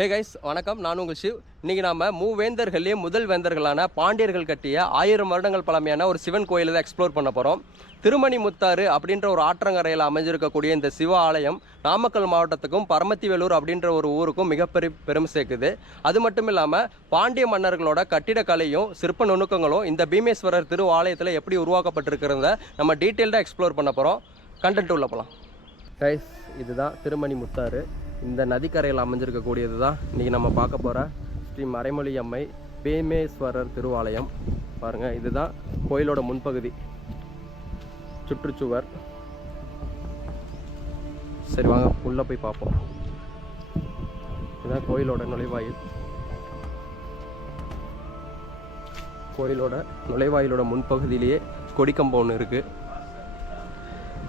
Hey guys வணக்கம். நான் உங்கள் சிவ். இன்றைக்கி நாம் மூவேந்தர்களே முதல் வேந்தர்களான பாண்டியர்கள் கட்டிய ஆயிரம் வருடங்கள் பழமையான ஒரு சிவன் கோயிலை தான் எக்ஸ்ப்ளோர் பண்ண போகிறோம் திருமணி முத்தாறு அப்படின்ற ஒரு ஆற்றங்கரையில் அமைஞ்சிருக்கக்கூடிய இந்த சிவ ஆலயம் நாமக்கல் மாவட்டத்துக்கும் பரமத்திவேலூர் அப்படின்ற ஒரு ஊருக்கும் மிகப்பெரிய பெருமை சேர்க்குது. அது மட்டும் இல்லாமல் பாண்டிய மன்னர்களோட கட்டிடக்கலையும் சிற்ப நுணுக்கங்களும் இந்த பீமேஸ்வரர் திரு ஆலயத்தில் எப்படி உருவாக்கப்பட்டிருக்கிறத நம்ம டீட்டெயில்டாக எக்ஸ்ப்ளோர் பண்ண போகிறோம் கண்டென்ட் உள்ள போகலாம் கைஸ் இதுதான் திருமணி முத்தாறு. இந்த நதிக்கரையில் அமைஞ்சிருக்கக்கூடியது தான் இன்றைக்கி நம்ம பார்க்க போகிற ஸ்ரீ மறைமொழி அம்மை பேமேஸ்வரர் திருவாலயம். பாருங்கள் இதுதான் கோயிலோட முன்பகுதி. சுற்றுச்சுவர். சரி வாங்க உள்ளே போய் பார்ப்போம். இதுதான் கோயிலோட நுழைவாயில். கோயிலோட நுழைவாயிலோட முன்பகுதியிலேயே கொடிக்கம்பம் ஒன்று இருக்குது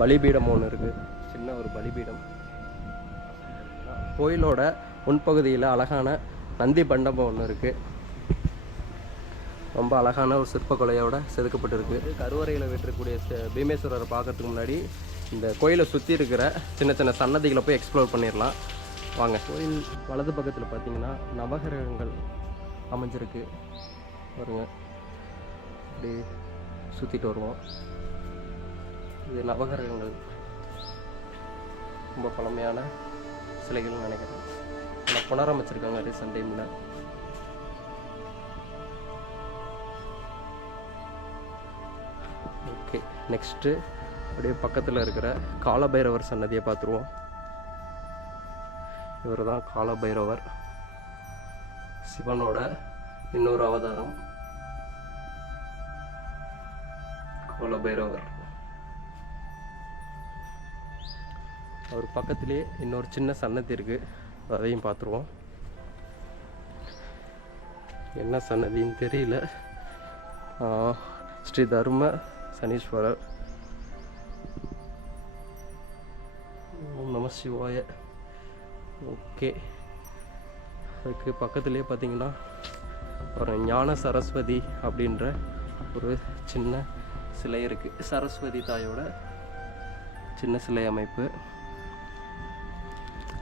பலிபீடம் ஒன்று இருக்குது சின்ன ஒரு பலிபீடம். கோயிலோட முன்பகுதியில் அழகான நந்தி மண்டபம் ஒன்று இருக்குது ரொம்ப அழகான ஒரு சிற்பக்கலையோட செதுக்கப்பட்டிருக்கு. கருவறையில் வெட்டக்கூடிய பீமேஸ்வரரை பார்க்கறதுக்கு முன்னாடி இந்த கோயிலை சுற்றி இருக்கிற சின்ன சின்ன சன்னதிகளை போய் எக்ஸ்ப்ளோர் பண்ணிடலாம் வாங்க. கோயில் வலது பக்கத்தில் பார்த்தீங்கன்னா நவகிரகங்கள் அமைஞ்சிருக்கு. பாருங்க. அப்படி சுற்றிட்டு வருவோம். இது நவகிரகங்கள். ரொம்ப பழமையான சிலைகள்னு நினைக்கிறேன். ஆனால் புனரமைச்சிருக்காங்க ரீசெண்ட் டைமில் ஓகே நெக்ஸ்ட்டு அப்படியே பக்கத்தில் இருக்கிற காலபைரவர் சன்னதியை பார்த்துருவோம். இவர் தான் காலபைரவர். சிவனோட இன்னொரு அவதாரம். காலபைரவர். அவர் பக்கத்துலேயே இன்னொரு சின்ன சன்னதி இருக்குது அதையும் பார்த்துருவோம். என்ன சன்னதின்னு தெரியல. ஸ்ரீ தர்ம சனீஸ்வரர். ஓம் நம சிவாய. ஓகே. அதுக்கு பக்கத்துலேயே பார்த்தீங்கன்னா ஒரு ஞான சரஸ்வதி அப்படின்ற ஒரு சின்ன சிலை இருக்குது சரஸ்வதி தாயோட சின்ன சிலை அமைப்பு.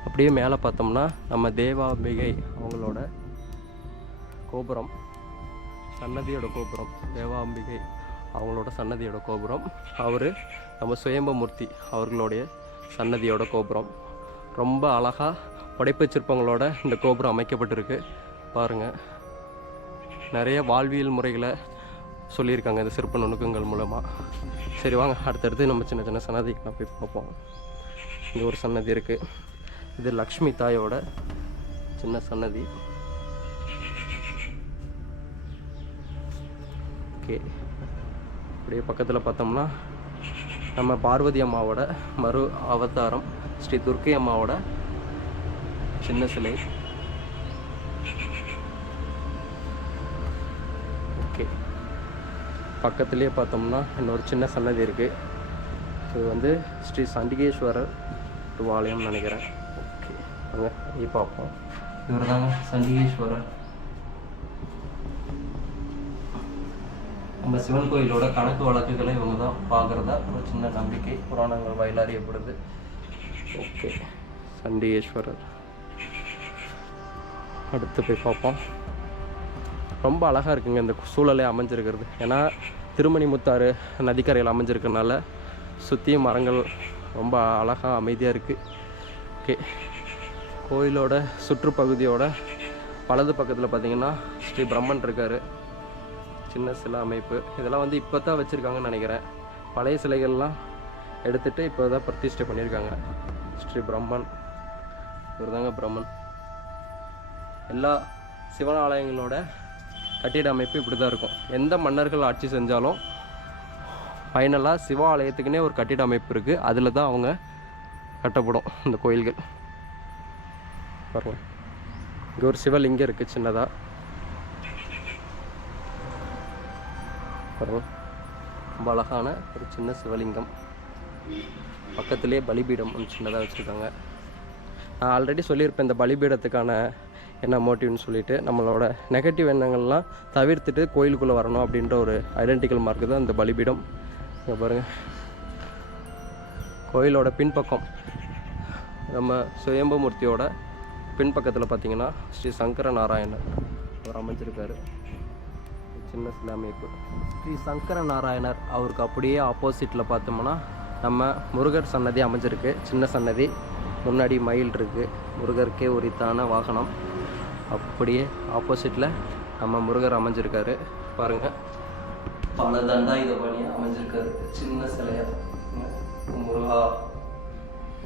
அப்படியே மேலே பார்த்தோம்னா நம்ம தேவாம்பிகை அவங்களோட கோபுரம் சன்னதியோட கோபுரம் தேவாம்பிகை அவங்களோட சன்னதியோட கோபுரம். அவர் நம்ம சுயம்பமூர்த்தி அவர்களுடைய சன்னதியோட கோபுரம். ரொம்ப அழகாக படைப்பு சிற்பங்களோட இந்த கோபுரம் அமைக்கப்பட்டிருக்கு. பாருங்கள் நிறைய வாழ்வியல் முறைகளை சொல்லியிருக்காங்க இந்த சிற்ப நுணுக்கங்கள் மூலமாக சரி வாங்க. அடுத்தடுத்து நம்ம சின்ன சின்ன சன்னதிக்கெலாம் போய் பார்ப்போம். இங்கே ஒரு சன்னதி இருக்குது இது லக்ஷ்மி தாயோட சின்ன சன்னதி. ஓகே. அப்படியே பக்கத்தில் பார்த்தோம்னா நம்ம பார்வதி அம்மாவோட மறு அவதாரம் ஸ்ரீ துர்க்கை அம்மாவோட சின்ன சிலை. ஓகே. பக்கத்துலேயே பார்த்தோம்னா இன்னொரு சின்ன சன்னதி இருக்குது இது வந்து ஸ்ரீ சண்டிகேஸ்வரர் திருவாலயம்னு நினைக்கிறேன். அங்கே பார்ப்போம். இவர் தாங்க சண்டிகேஸ்வரர். நம்ம சிவன் கோயிலோட கணக்கு வழக்குகளை இவங்க தான் பார்க்குறதா ஒரு சின்ன நம்பிக்கை புராணங்கள் வாயில அறியப்படுது ஓகே சண்டிகேஸ்வரர். அடுத்து போய் பார்ப்போம். ரொம்ப அழகாக இருக்குங்க இந்த சூழலே அமைஞ்சிருக்கிறது. ஏன்னா திருமணி முத்தாறு நதிக்கரையில் அமைஞ்சிருக்கனால சுற்றியும் மரங்கள் ரொம்ப அழகாக அமைதியாக இருக்குது ஓகே. கோயிலோட சுற்றுப்பகுதியோட வலது பக்கத்தில் பார்த்தீங்கன்னா ஸ்ரீ பிரம்மன் இருக்கார். சின்ன சிலை அமைப்பு. இதெல்லாம் வந்து இப்போ தான் வச்சுருக்காங்கன்னு நினைக்கிறேன். பழைய சிலைகள்லாம் எடுத்துகிட்டு இப்போ தான் பிரதிஷ்டை பண்ணியிருக்காங்க. ஸ்ரீ பிரம்மன். இவர் தாங்க பிரம்மன். எல்லா சிவன் ஆலயங்களோட கட்டிட அமைப்பு இப்படி தான் இருக்கும். எந்த மன்னர்கள் ஆட்சி செஞ்சாலும் ஃபைனலாக சிவ ஆலயத்துக்குன்னே ஒரு கட்டிட அமைப்பு இருக்குது அதில் தான் அவங்க கட்டப்படும் இந்த கோயில்கள். பாருங்க இங்கே ஒரு சிவலிங்கம் இருக்குது சின்னதாக பாருங்க ரொம்ப அழகான ஒரு சின்ன சிவலிங்கம். பக்கத்துலேயே பலிபீடம் ஒன்று சின்னதாக வச்சுருக்காங்க. நான் ஆல்ரெடி சொல்லியிருப்பேன் இந்த பலிபீடத்துக்கான என்ன மோட்டிவ்னு சொல்லிட்டு. நம்மளோட நெகட்டிவ் எண்ணங்கள்லாம் தவிர்த்துட்டு கோயிலுக்குள்ளே வரணும் அப்படின்ற ஒரு ஐடென்டிக்கல் மார்க்கு தான் இந்த பலிபீடம். இங்கே பாருங்கள் கோயிலோட பின்பக்கம். நம்ம சுயம்பமூர்த்தியோட பின்பக்கத்தில் பார்த்தீங்கன்னா ஸ்ரீ சங்கர நாராயணன் அவர் அமைஞ்சிருக்காரு சின்ன சில அமைப்பு ஸ்ரீ சங்கர நாராயணர் அவருக்கு அப்படியே ஆப்போசிட்டில் பார்த்தோம்னா நம்ம முருகர் சன்னதி அமைஞ்சிருக்கு. சின்ன சன்னதி முன்னாடி மயில் இருக்குது முருகருக்கே உரித்தான வாகனம். அப்படியே ஆப்போசிட்டில் நம்ம முருகர் அமைஞ்சிருக்காரு. பாருங்கள் பல தண்டாயுதபாணியாக அமைஞ்சிருக்காரு. சின்ன சிலையா. முருகா.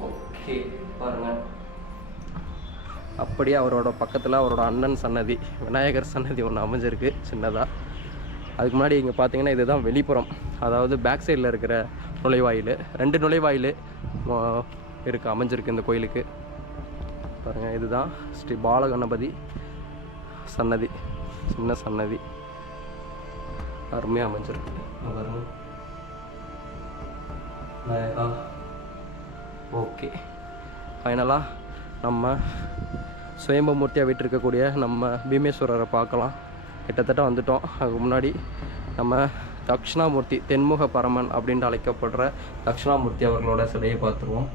ஓகே. பாருங்கள் அப்படியே அவரோட பக்கத்தில் அவரோட அண்ணன் சன்னதி விநாயகர் சன்னதி ஒன்று அமைஞ்சிருக்கு சின்னதாக அதுக்கு முன்னாடி இங்கே பார்த்தீங்கன்னா இதுதான் வெளிப்புறம். அதாவது பேக் சைடில் இருக்கிற நுழைவாயில் ரெண்டு நுழைவாயில் இருக்குது அமைஞ்சிருக்கு இந்த கோயிலுக்கு. பாருங்கள் இதுதான் ஸ்ரீ பாலகணபதி சன்னதி சின்ன சன்னதி. அருமையாக அமைஞ்சிருக்கு. இங்க நாயகா ஓகே. ஃபைனலாக நம்ம சுயம்பமூர்த்தியாக விட்டுருக்கக்கூடிய நம்ம பீமேஸ்வரரை பார்க்கலாம். கிட்டத்தட்ட வந்துட்டோம். அதுக்கு முன்னாடி நம்ம தக்ஷணாமூர்த்தி தென்முக பரமன் அப்படின்ட்டு அழைக்கப்படுற தக்ஷணாமூர்த்தி அவர்களோட சிலையை பார்த்துருவோம்.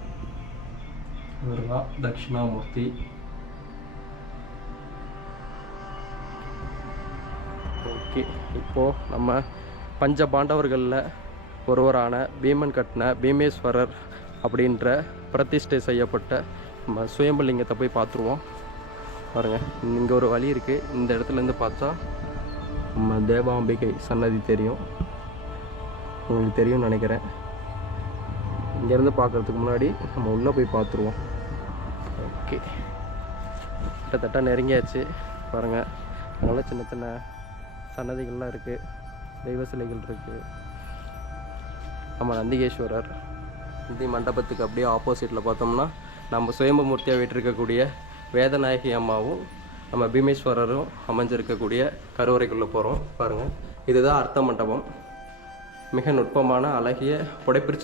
இவர்தான் தக்ஷணாமூர்த்தி. ஓகே. இப்போது நம்ம பஞ்ச பாண்டவர்களில் ஒருவரான பீமன் கட்டின பீமேஸ்வரர் அப்படின்ற பிரதிஷ்டை செய்யப்பட்ட நம்ம சுயம்பலிங்கத்தை போய் பார்த்துருவோம். பாருங்கள் இங்கே ஒரு வழி இருக்குது இந்த இடத்துலேருந்து பார்த்தா நம்ம தேவாம்பிகை சன்னதி தெரியும். உங்களுக்கு தெரியும்னு நினைக்கிறேன். இங்கேருந்து பார்க்குறதுக்கு முன்னாடி நம்ம உள்ளே போய் பார்த்துருவோம். ஓகே. கிட்டத்தட்ட நெருங்கியாச்சு. பாருங்கள் அதனால் சின்ன சின்ன சன்னதிகள்லாம் இருக்குது தெய்வ சிலைகள் இருக்குது நம்ம நந்திகேஸ்வரர் நந்தி மண்டபத்துக்கு அப்படியே ஆப்போசிட்டில் பார்த்தோம்னா நம்ம சுயம்பமூர்த்தியாக விட்டிருக்கக்கூடிய வேதநாயகி அம்மாவும் நம்ம பீமேஸ்வரரும் அமைஞ்சிருக்கக்கூடிய கருவறைக்குள்ளே போகிறோம் பாருங்கள் இதுதான் அர்த்த மண்டபம். மிக நுட்பமான அழகிய புடைப்புச்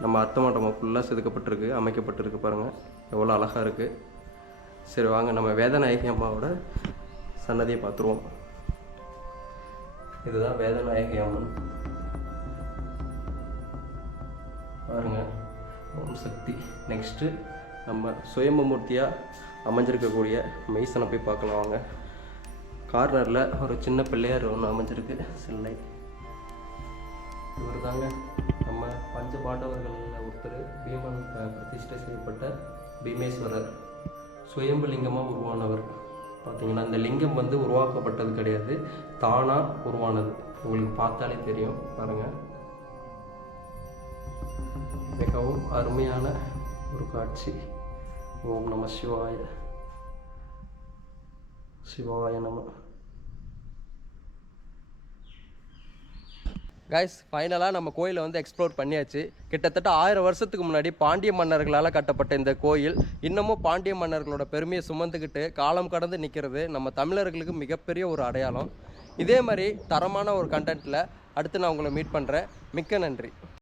நம்ம அர்த்த மண்டபம் ஃபுல்லாக செதுக்கப்பட்டிருக்கு அமைக்கப்பட்டிருக்கு பாருங்கள் எவ்வளோ அழகாக இருக்குது சரி வாங்க. நம்ம வேதநாயகி அம்மாவோட சன்னதியை பார்த்துருவோம். இதுதான் வேதநாயகி அம்மன். சக்தி. நெக்ஸ்ட்டு நம்ம சுயம்பமூர்த்தியாக அமைஞ்சிருக்கக்கூடிய மெய்சனை போய் பார்க்கலாம் வாங்க. கார்னரில் ஒரு சின்ன பிள்ளையார் ஒன்று அமைஞ்சிருக்கு. சில்லை இவர் தாங்க நம்ம பஞ்ச பாண்டவர்களில் ஒருத்தர் பீமன் பிரதிஷ்டை செய்யப்பட்ட பீமேஸ்வரர். சுயம்பு லிங்கமாக உருவானவர். பார்த்தீங்கன்னா இந்த லிங்கம் வந்து உருவாக்கப்பட்டது கிடையாது. தானாக உருவானது. உங்களுக்கு பார்த்தாலே தெரியும். பாருங்கள் மிகவும் அருமையான ஒரு காட்சி. ஓம் நம சிவாய. சிவாய நம. கைஸ் ஃபைனலாக நம்ம கோயிலை வந்து எக்ஸ்ப்ளோர் பண்ணியாச்சு. கிட்டத்தட்ட ஆயிரம் வருஷத்துக்கு முன்னாடி பாண்டிய மன்னர்களால் கட்டப்பட்ட இந்த கோயில் இன்னமும் பாண்டிய மன்னர்களோட பெருமையை சுமந்துக்கிட்டு காலம் கடந்து நிற்கிறது நம்ம தமிழர்களுக்கு மிகப்பெரிய ஒரு அடையாளம். இதே மாதிரி தரமான ஒரு கண்டென்ட்டில் அடுத்து நான் உங்களை மீட் பண்ணுறேன் மிக்க நன்றி.